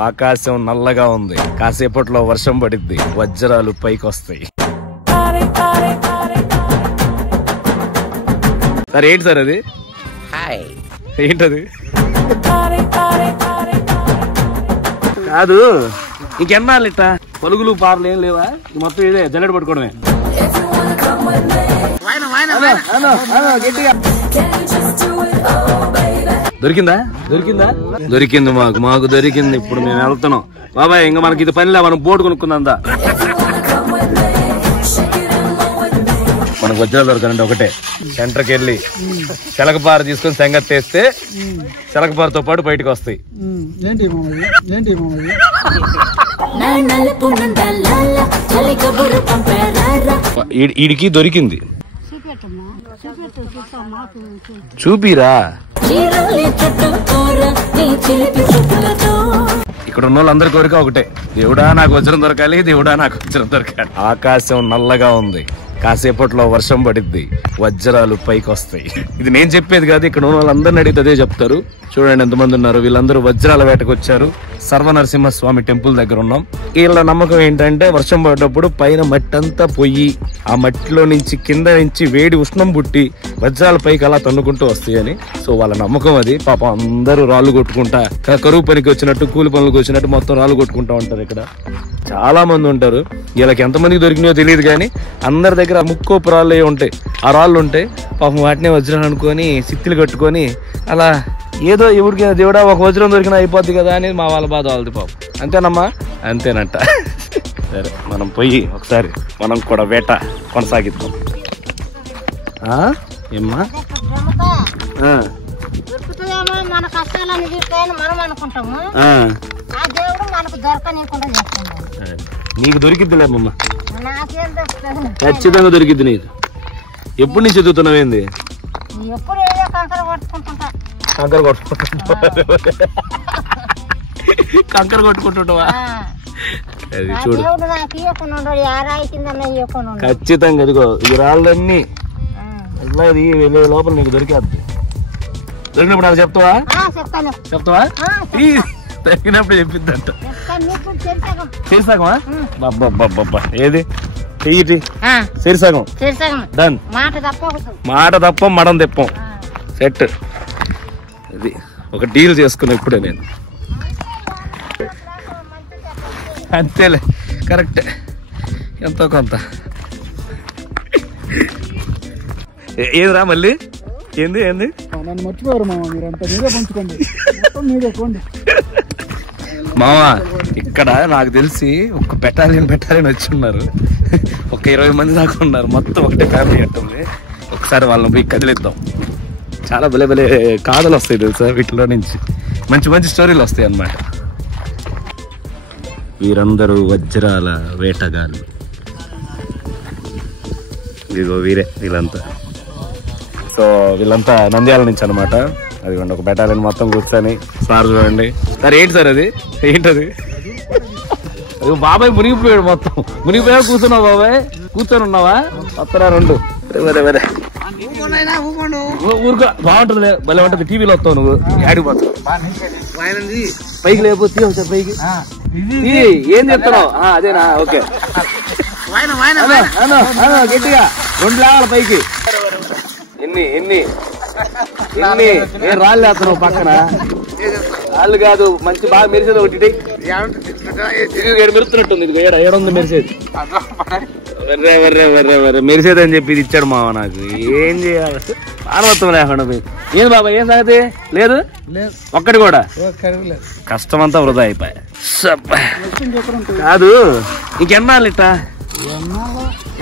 ఆకాశం నల్లగా ఉంది, కాసేపట్లో వర్షం పడిద్ది, వజ్రాలు పైకి వస్తాయి. సార్ ఏంటి సార్ అది? ఏంటది? కాదు ఇంకెన్నాళ్ళు ఇట్టా పలుగులు పార్లు ఏం లేవా? మొత్తం ఇదే జల్లెడ పట్టుకోవడమే. దొరికిందా? దొరికిందా? దొరికింది, మాకు దొరికింది. ఇప్పుడు మేము వెళ్తున్నాం బాబాయ్. ఇంకా మనకి ఇది పనిలే, మనం బోర్డు కొనుక్కుందా. మనకు వజ్రాలు దొరకాలంటే ఒకటే, సెంటర్కి వెళ్ళి చిలకపార తీసుకొని సంగతి తెస్తే చిలకపారతో పాటు బయటకు వస్తాయి. ఈడికి దొరికింది. చూపిరా. ఇక్కడ ఉన్న వాళ్ళందరి కోరిక ఒకటే, దేవుడా నాకు వజ్రం దొరకాలి, దేవుడా నాకు వజ్రం దొరకాలి. ఆకాశం నల్లగా ఉంది, కాసేపట్లో వర్షం పడిద్ది, వజ్రాలు పైకి వస్తాయి. ఇది నేను చెప్పేది కాదు, ఇక్కడ ఉన్న వాళ్ళందరిని అడిగితే అదే చెప్తారు. చూడండి ఎంతమంది ఉన్నారు. వీళ్ళందరూ వజ్రాల వేటకు వచ్చారు. సర్వనరసింహస్వామి టెంపుల్ దగ్గర ఉన్నాం. వీళ్ళ నమ్మకం ఏంటంటే వర్షం పడ్డప్పుడు పైన మట్టి అంతా పొయ్యి, ఆ మట్టిలో నుంచి కింద నుంచి వేడి ఉష్ణం పుట్టి వజ్రాల పైకి అలా తన్నుకుంటూ వస్తాయని. సో వాళ్ళ నమ్మకం అది. పాపం అందరూ రాళ్ళు కొట్టుకుంటా, కరువు పనికి వచ్చినట్టు కూలి పనులకు వచ్చినట్టు మొత్తం రాళ్ళు కొట్టుకుంటా ఉంటారు. ఇక్కడ చాలా మంది ఉంటారు. వీళ్ళకి ఎంతమందికి దొరికినాయో తెలియదు కానీ అందరి దగ్గర ముక్కోపు రాళ్ళు ఉంటాయి. ఆ రాళ్ళు ఉంటాయి. పాపం వాటినే వజ్రాలు అనుకొని సిత్తులు కట్టుకొని అలా ఏదో ఎవరికి దేవుడా ఒక వజ్రం దొరికినా అయిపోద్ది కదా అని మా వాళ్ళ బాధ వాళ్ళది. పాపం అంతేనమ్మా? అంతేనంట. సరే మనం పోయి ఒకసారి మనం కూడా వేట కొనసాగిద్దాం. ఏమ్మా మన కష్టాలని మనం అనుకుంటాము, నీకు దొరికిద్దిలే అమ్మమ్మ, ఖచ్చితంగా దొరికిద్ది నీకు. ఎప్పుడు నుంచి చదువుతున్నావేంది? కంకర కొట్టుకుంటుంటావా? అది చూడు ఖచ్చితంగా. ఇదిగో ఈ రాళ్ళన్నీ వెళ్ళే లోపల నీకు దొరికేద్ది. దొరికినప్పుడు నాకు చెప్తావా? చెప్తావా? దొరికినప్పుడు చెప్పిద్దంట. చేసాకమా? బాబ్బా ఏది చెయ్యి చేసాకం డన్. మాట తప్ప మడం తెప్పం. సెట్. అది ఒక డీల్ చేసుకున్నా ఇప్పుడే నేను. అంతేలే, కరెక్టే, ఎంతో కొంత. ఏదిరా మళ్ళీ? ఏంది ఏంది? నన్ను మర్చిపోయారు మామ, మీరంతా మీరే పంచుకోండి, మీరే. మామా ఇక్కడ నాకు తెలిసి ఒక బెటాలియన్ వచ్చి ఉన్నారు. ఒక 20 మంది దాకా ఉన్నారు. మొత్తం ఒకటే ఫ్యామిలీ ఉంటుంది. ఒకసారి వాళ్ళని పోయి కదిలిద్దాం. చాలా భలే భలే కాదలు వస్తాయి తెలుసా వీటిలో నుంచి. మంచి మంచి స్టోరీలు వస్తాయి అన్నమాట. వీరందరూ వజ్రాల వేటగాళ్ళు. ఇదిగో వీరే వీళ్ళంతా. సో వీళ్ళంతా నంద్యాల నుంచి అనమాట. అదిగోండి ఒక బెటాలియన్ మొత్తం కూర్చొని. సార్ చూడండి. సార్ ఏంటి సార్ అది? ఏంటది? అది బాబాయ్ మునిగిపోయాడు మొత్తం. మునిగిపోయాడు. కూర్చున్నావు బాబాయ్? కూర్చొని ఉన్నావా? వస్తారా రెండు? ఊరుకో, బాగుంటుంది, భలే ఉంటుంది. టీవీలో వస్తావు నువ్వు, యాడికి పోతావు? పైకి లేకపోతే ఒకసారి పైకి. ఏం చెప్తున్నావు? అదేనా? ఓకే గట్టిగా 2 లేవాలి పైకి. ఎన్ని ఎన్ని ఎన్ని ఏం రాళ్ళు వేస్తున్నావు పక్కన? రాళ్ళు కాదు, మంచి బాగా మెరిసేది ఒకటి మెరుస్తున్నట్టుంది. ఇది ఏడుంది మెరిసేది. మెరిసేది అని చెప్పి ఇది ఇచ్చాడు మావ నాకు. ఏం చేయాలి? మానవత్వం లేకుండా పోయి. ఏం బాబా ఏం సంగతి? లేదు ఒక్కటి కూడా. కష్టమంతా వృధా అయిపోయా. కాదు ఇంకెన్నాళ్ళు ఇట్టా?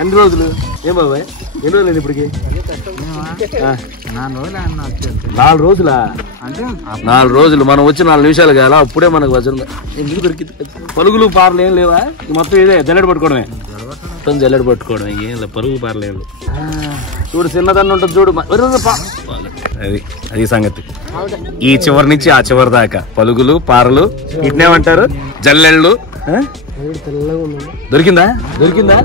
ఎన్ని రోజులు? ఏం బాబాయ్ ఎన్ని రోజులు ఇప్పటికి? 4 రోజులా? 4 రోజులు. మనం వచ్చి 4 నిమిషాలు కాదా? అప్పుడే మనకు వజ్రం ఎందుకు దొరికింది? పలుగులు పార్లు ఏం లేవా? మొత్తం ఇదే జల్లెడ పట్టుకోవడమే. మొత్తం జల్లెడ పట్టుకోవడమే. ఏం లేదు, పలుగు పార్లు ఏం లేవు. చూడు చిన్నదన్న ఉంటుంది చూడు. అది సంగతి. ఈ చివరి నుంచి ఆ చివరి దాకా పలుగులు పారలు ఇట్నేమంటారు, జల్లెళ్ళు. దొరికిందా? దొరికిందా?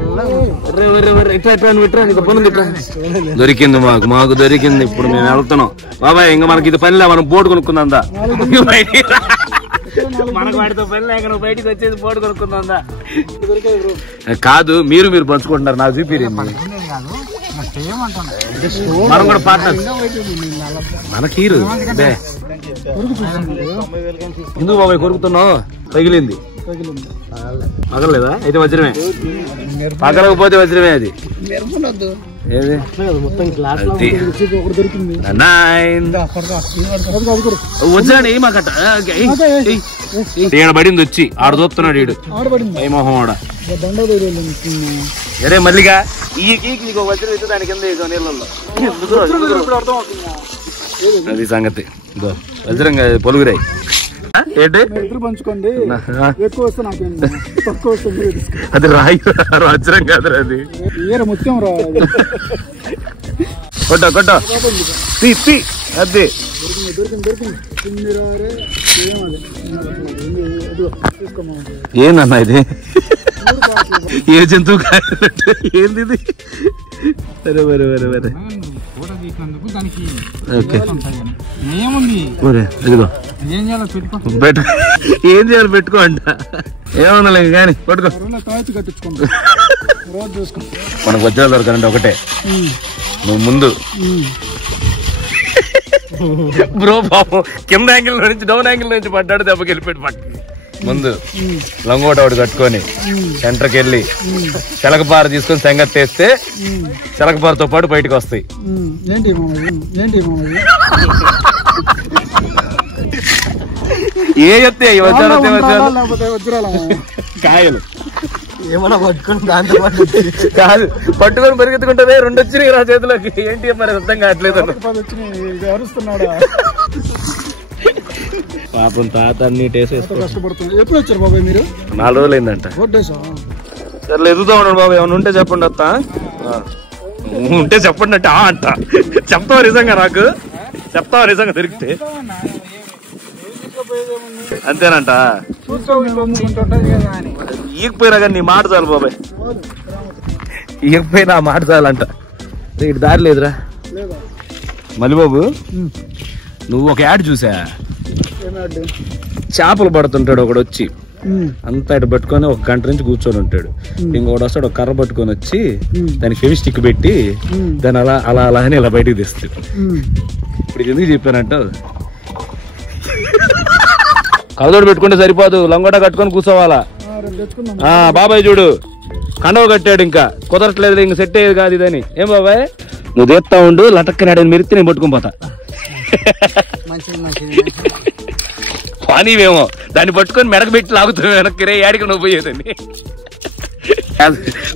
దొరికింది, మాకు దొరికింది. ఇప్పుడు మేము వెళ్తున్నాం బాబాయ్. ఇంకా మనకి ఇది పనిలే, మనం బోర్డు కొనుక్కుందా. మనకు వాటితో పని లేక నువ్వు బయటికి వచ్చేది పోటు కొనుక్కుందా దొరికాయి బ్రో. కాదు మీరు పంచుకుంటున్నారు నాకు చూపిరి మనం కూడా పార్ట్నర్ మనకి ఎందుకు బాబాయ్ కొరుకుతున్నావు పగిలింది పగలలేదా అయితే వజ్రమే పగలకపోతే వజ్రమే అది ఏది వజ్రాన్ని మాకట ఈడ పడింది వచ్చి ఆడ చూస్తున్నాడు ఈడు మొహం ఆడ అరే మల్లిగా నీకు వజ్రం అయితే దాని కింద నీళ్ళల్లో అది సంగతి వజ్రం పొలుగురాయి ఏంటి పంచుకోండి. ఎక్కువ వస్తే నాకేం, తక్కువ వస్తే మీరు తీసుకోండి. అది రాయి వజ్రం కాదు అది ముత్యం రా. కొట్ట అది ఏందన్నా ఇది ఏ జంతువు కాదు ఏంది ఇది సరే ఓకే ఇదిగో ఏం చేయాలి పెట్టుకో అంట ఏమన్నా కానీ పట్టుకో మనకు వజ్రాలు దొరకాలంటే ఒకటే నువ్వు ముందు బ్రో పాపం కింద యాంగిల్ నుంచి డౌన్ యాంగిల్ నుంచి పడ్డాడు దెబ్బకి వెళ్ళిపోయాడు పట్టు ముందు లంగోట ఒకటి కట్టుకొని సెంటర్కి వెళ్ళి చిలకపార తీసుకొని సంగతి వేస్తే చిలకపారతో పాటు బయటకు వస్తాయి. ఏ చెప్తే కాయలు ఏమన్నా పట్టుకొని దాంతో కాదు పట్టుకొని పరిగెత్తుకుంటే రెండు వచ్చినాయి నా చేతిలోకి ఏంటి మరి అర్థం కావట్లేదు పాపం తాత అన్ని కష్టపడుతుంది. ఎప్పుడు వచ్చారు బాబాయ్ మీరు? 4 రోజులు అయిందంట. సరే ఎదుగుతా ఉన్నాడు బాబు ఏమన్నా ఉంటే చెప్పండి అత్త ఉంటే చెప్పండి అంటే అంట చెప్తావా నిజంగా నాకు చెప్తావా నిజంగా దొరికితే అంతేనంట ఈకపోయినా కానీ నీ మాట చాలు బాబాయ్ ఈకపోయినా మాట చాలంట ఇటు దారి లేదురా మల్లిబాబు నువ్వు ఒక యాడ్ చూసా చేపలు పడుతుంటాడు ఒకడు వచ్చి అంతా ఇటు పట్టుకొని 1 గంట నుంచి కూర్చొని ఉంటాడు ఇంకోటి వస్తాడు ఒక కర్ర పట్టుకొని వచ్చి దానికి ఫెవిస్టిక్ పెట్టి దాన్ని అలా అని ఇలా బయటికి తీస్తాడు. ఇప్పుడు ఇది ఎందుకు చెప్పానంట కలదోడు పెట్టుకుంటే సరిపోదు లంగోట కట్టుకొని కూర్చోవాలా. బాబాయ్ చూడు కండవ కట్టాడు ఇంకా కుదరట్లేదు ఇంక సెట్ అయ్యేది కాదు ఇదని. ఏం బాబాయ్ నువ్వు తీస్తా ఉండు లటక్కనాడని మెరిస్తే నేను పట్టుకొని పోతా పానీవేమో దాన్ని పట్టుకొని మెడకు పెట్టి లాగుతావు వెనక్కి రే యాడికి నువ్వు పోయేదని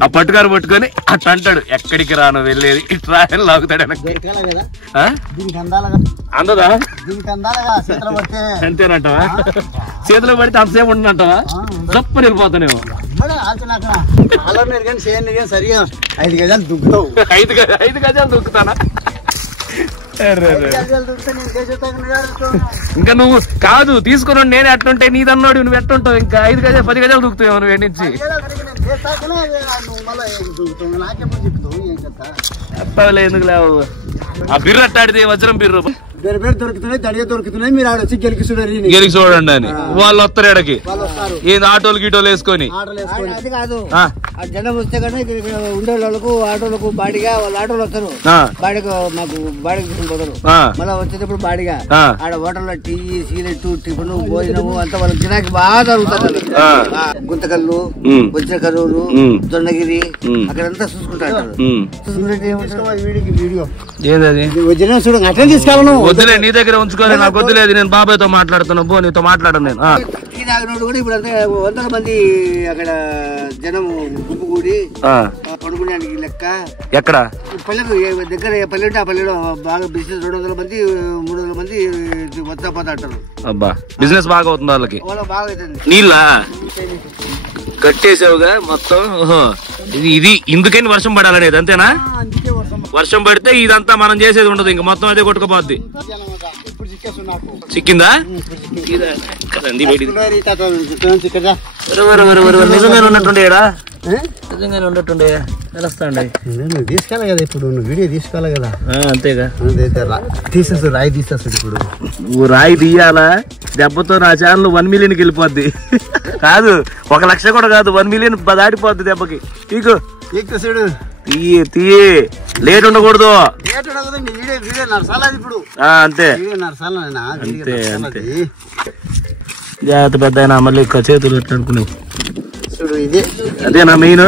ఆ పట్టుకారు పట్టుకొని అట్లా అంటాడు ఎక్కడికి రాను వెళ్ళేది ఇట్లా అని లాగుతాడు వెనక్కి. అందదా అంతేనంటావా చేతిలో పడితే అంతసేపు ఉండంటావా తప్పు వెళ్ళిపోతానేమో 5 గజాలు దుక్కుతానా ఇంకా నువ్వు కాదు తీసుకుని నేనే అట్లుంటే నీదన్నాడు నువ్వు ఎట్టుంటావు ఇంకా 5 గజాలు 10 గజాలు దుక్కుతావు నువ్వు నుంచి చెప్పలే ఎందుకు లేవు ఆ బిర్రు అట్టాడితే వజ్రం బిర్రు దొరుకుతున్నాయి మీరు ఆడ వచ్చి గెలికి చూడండి అని వాళ్ళు వస్తారు ఎడకి ఏంది ఆటోలు గీటోలు వేసుకొని అది కాదు జనం వస్తే కానీ ఉండే వాళ్ళకు ఆటోలకు బాడిగా వాళ్ళు ఆటోలు వస్తారు బాడిగా మాకు బాడిగా పోతారు మళ్ళీ వచ్చేటప్పుడు బాడిగా ఆడ హోటల్లో టీ సిగరెట్ టిఫిన్ భోజనము అంతా వాళ్ళకి గిరాకీ బాగా జరుగుతుంది. గుంతకల్లు వచ్చిన కరూరు దొండగిరి అక్కడంతా చూసుకుంటారు. వద్దులే నీ దగ్గర ఉంచుకోలే నాకు వద్దులేదు నేను బాబాయ్తో మాట్లాడుతున్నా బో నీతో మాట్లాడను నేను. టీ తాగినోడు కూడా ఇప్పుడు అంతా 100 మంది అక్కడ జనం గుంపు కూడి పడుకునేడానికి లెక్క ఎక్కడ పల్లెకు దగ్గర పల్లె ఉంటే ఆ పల్లెలో బాగా బిజినెస్ 200 మంది 300 మంది వస్తా పోతా అంటారు. అబ్బా బిజినెస్ బాగా అవుతుంది వాళ్ళకి బాగా అవుతుంది. నీళ్ళ కట్టేసావుగా మొత్తం ఇది ఇందుకని వర్షం పడాలనేది అంతేనా? వర్షం పడితే ఇదంతా మనం చేసేది ఉండదు ఇంకా మొత్తం అదే కొట్టుకుపోద్ది. చిక్కిందా నిజంగా ఉన్నట్టుండే నిజంగానే ఉండటుండే తెలుస్తాండి. నువ్వు తీసుకోవాలి కదా, ఇప్పుడు నువ్వు వీడియో తీసుకోవాలి కదా. అంతేగా తీసేసు, రాయి తీసేస్తాడు. ఇప్పుడు నువ్వు రాయి తీయాలా? దెబ్బతో నా ఛానల్ 1 మిలియన్కి వెళ్ళిపోద్ది. కాదు 1 లక్ష కూడా కాదు, 1 మిలియన్ దాటిపోద్ది దెబ్బకి. నీకు చూడు తీయే లేట్ ఉండకూడదు. అంతే అంతే అంతే. జాగ్రత్త పెద్ద మళ్ళీ చేతులు అనుకున్నావు. అదేనా మెయిన్?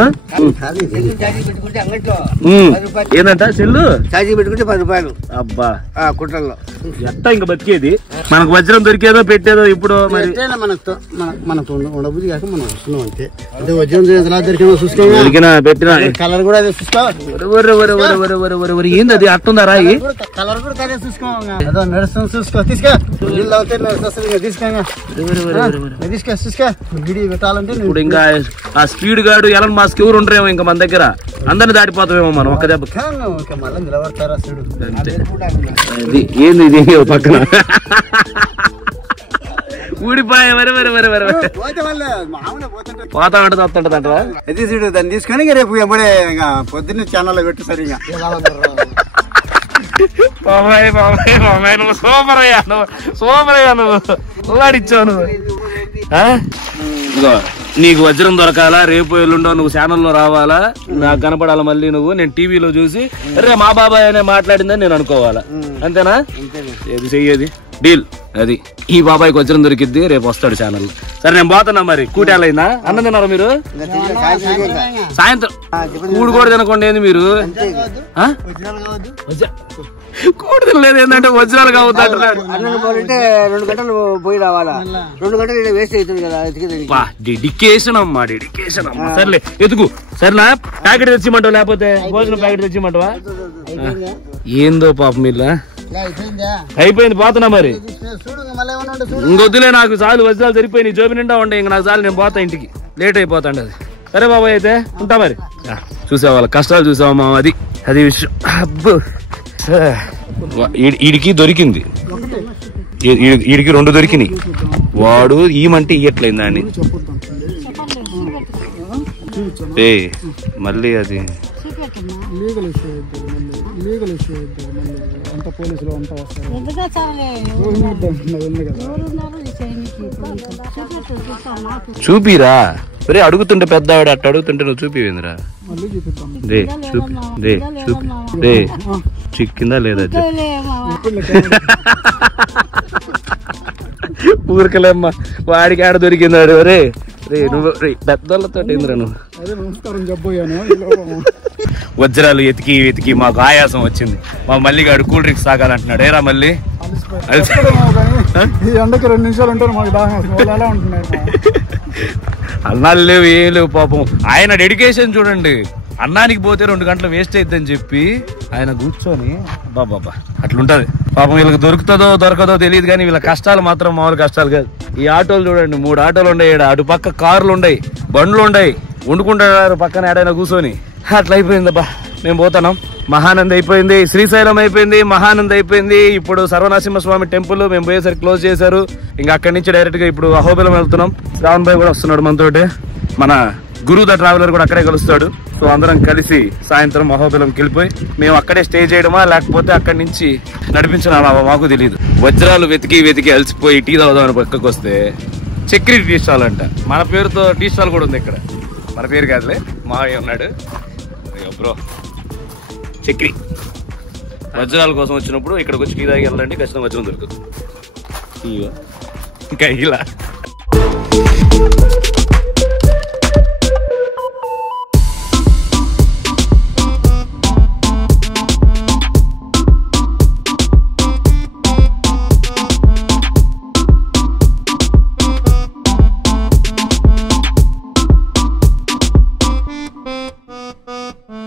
ఏంటంట సెల్లు ఛార్జీ పెట్టుకుంటే 10 రూపాయలు. అబ్బా కుట్రల్లో ఎట్టా ఇంకా బతికేది? మనకు వజ్రం దొరికేదో పెట్టేదో ఇప్పుడు మనకు ఉండబుద్ధి కాక మనం వస్తున్నాం అంతే. అంటే వజ్రం దొరికినా చూసుకో, పెట్టినా కలర్ కూడా అదే చూసుకో. ఏంది అది అట్టుందా రాయి? కలర్ కూడా అదే చూసుకో. నడుస్తుంది చూసుకో. తీసుకో తీసుకో చూసుకో. వీడియో పెట్టాలంటే ఇప్పుడు ఇంకా ఆ స్పీడ్ గాడు ఎలన్ మాస్క్ ఎవరు ఉండరేమో ఇంకా మన దగ్గర. అందరిని దాటిపోతామేమో మనం ఒక్క దెబ్బ. ఏంది ఇది పక్కన ఊడిపోయా? మరి మరి మరి మరి పోతా ఉంటుంది వస్తుంటది అంటవా? అది చూడు, దాన్ని తీసుకొని రేపు ఎప్పుడే పొద్దున్న ఛానల్లో పెట్టు సరిగా. బాబాయ్ బాబాయ్ బాబాయ్ నువ్వు సూపర్ అయ్యా, నువ్వు ఆడిచ్చావు నువ్వు. నీకు వజ్రం దొరకాలా, రేపు ఎల్లుండో నువ్వు ఛానల్లో రావాలా, నాకు కనపడాలా మళ్ళీ నువ్వు. నేను టీవీలో చూసి రే మా బాబాయ్ అనే మాట్లాడిందని నేను అనుకోవాలా. అంతేనా? ఏది చెయ్యేది డీల్ అది. ఈ బాబాయ్కి వజ్రం దొరికిద్ది, రేపు వస్తాడు ఛానల్. సరే నేను పోతున్నా. మరి కూటేలైందా? అన్నం తిన్నారా మీరు? సాయంత్రం కూడు కూడా తినకుండా ఏంది మీరు? కూడు తినలేదు ఏంటంటే వజ్రాలు కావద్దు అంటున్నారు. 2 గంటలు పోయి రావాలా? 2 గంటలు వేస్ట్ అవుతుంది కదా. డెడికేషన్ అమ్మా, డెడికేషన్ అమ్మా. సర్లే ఎదుగు. సరేనా? ప్యాకెట్ తెచ్చిమంటావు, లేకపోతే భోజనం ప్యాకెట్ తెచ్చిమంటావా? ఏందో పాపం ఇలా అయిపోయింది. పోతున్నా మరి. ఇంకొద్దులే, నాకు చాలు వజ్రాలు సరిపోయి జోబి నిండా ఉండే. ఇంక నాకు చాలు, నేను పోతా ఇంటికి. లేట్ అయిపోతాండి అది. సరే బాబాయ్ అయితే ఉంటా మరి. చూసావా వాళ్ళ కష్టాలు, చూసావా మా? అది విషయం. అబ్బో ఈడికి దొరికింది, ఈడికి 2 దొరికినాయి. వాడు ఈమంటే ఇయ్యట్లేదు అని మళ్ళీ అది చూపిరా. ఒరే అడుగుతుంటే పెద్దవాడు అట్ట అడుగుతుంటే నువ్వు చూపివేందిరా? రే చిక్కిందా లేదా? ఊరికలేమ్మా, వాడికి ఆడ దొరికిందాడు. రే రే నువ్వు పెద్దోళ్ళతో ఏందిరా నువ్వు? వజ్రాలు ఎతికి ఎతికి మాకు ఆయాసం వచ్చింది. మా మల్లిగాడు కూల్ డ్రింక్స్ తాగాలంటున్నాడు. ఏరా మళ్ళీ ఎండకి 2 నిమిషాలు ఉంటారు మాకు దాహం ఉంటున్నాయి. అన్నాలు లేవు, ఏం లేవు పాపం. ఆయన డెడికేషన్ చూడండి. అన్నానికి పోతే 2 గంటలు వేస్ట్ అయిద్దని చెప్పి ఆయన కూర్చొని బాబా అట్లుంటది పాపం. వీళ్ళకి దొరుకుతుందో దొరకదో తెలియదు కానీ వీళ్ళ కష్టాలు మాత్రం మామూలు కష్టాలు కాదు. ఈ ఆటోలు చూడండి, 3 ఆటోలు ఉన్నాయి. అటు పక్క కార్లు ఉన్నాయి, బండ్లు ఉన్నాయి, వండుకుంటున్నారు పక్కన ఏడైనా కూర్చొని. అట్లా అయిపోయిందబ్బా. మేము పోతున్నాం. మహానంద్ అయిపోయింది, శ్రీశైలం అయిపోయింది, మహానంద్ అయిపోయింది. ఇప్పుడు సర్వనరసింహస్వామి టెంపుల్ మేము పోయేసరికి క్లోజ్ చేశారు. ఇంకా అక్కడి నుంచి డైరెక్ట్ గా ఇప్పుడు అహోబిలం వెళ్తున్నాం. శ్రావణ్ భాయ్ కూడా వస్తున్నాడు మనతోటి. మన గురు ద ట్రావెలర్ కూడా అక్కడే కలుస్తాడు. సో అందరం కలిసి సాయంత్రం అహోబిలంకి వెళ్ళిపోయి మేము అక్కడే స్టే చేయడమా లేకపోతే అక్కడి నుంచి నడిపించడామా మాకు తెలియదు. వజ్రాలు వెతికి వెతికి అలసిపోయి టీ తాగుదామని పక్కకు వస్తే చక్రి టీ స్టాల్ అంట. మన పేరుతో టీ స్టాల్ కూడా ఉంది ఇక్కడ. మన పేరు కాదులే, మావయ్య ఉన్నాడు. బ్రో చక్రి వజ్రాల కోసం వచ్చినప్పుడు ఇక్కడికి వచ్చి టీ తాగి వెళ్ళండి, ఖచ్చితంగా వజ్రం దొరుకుతుంది. ఇంకా ఇలా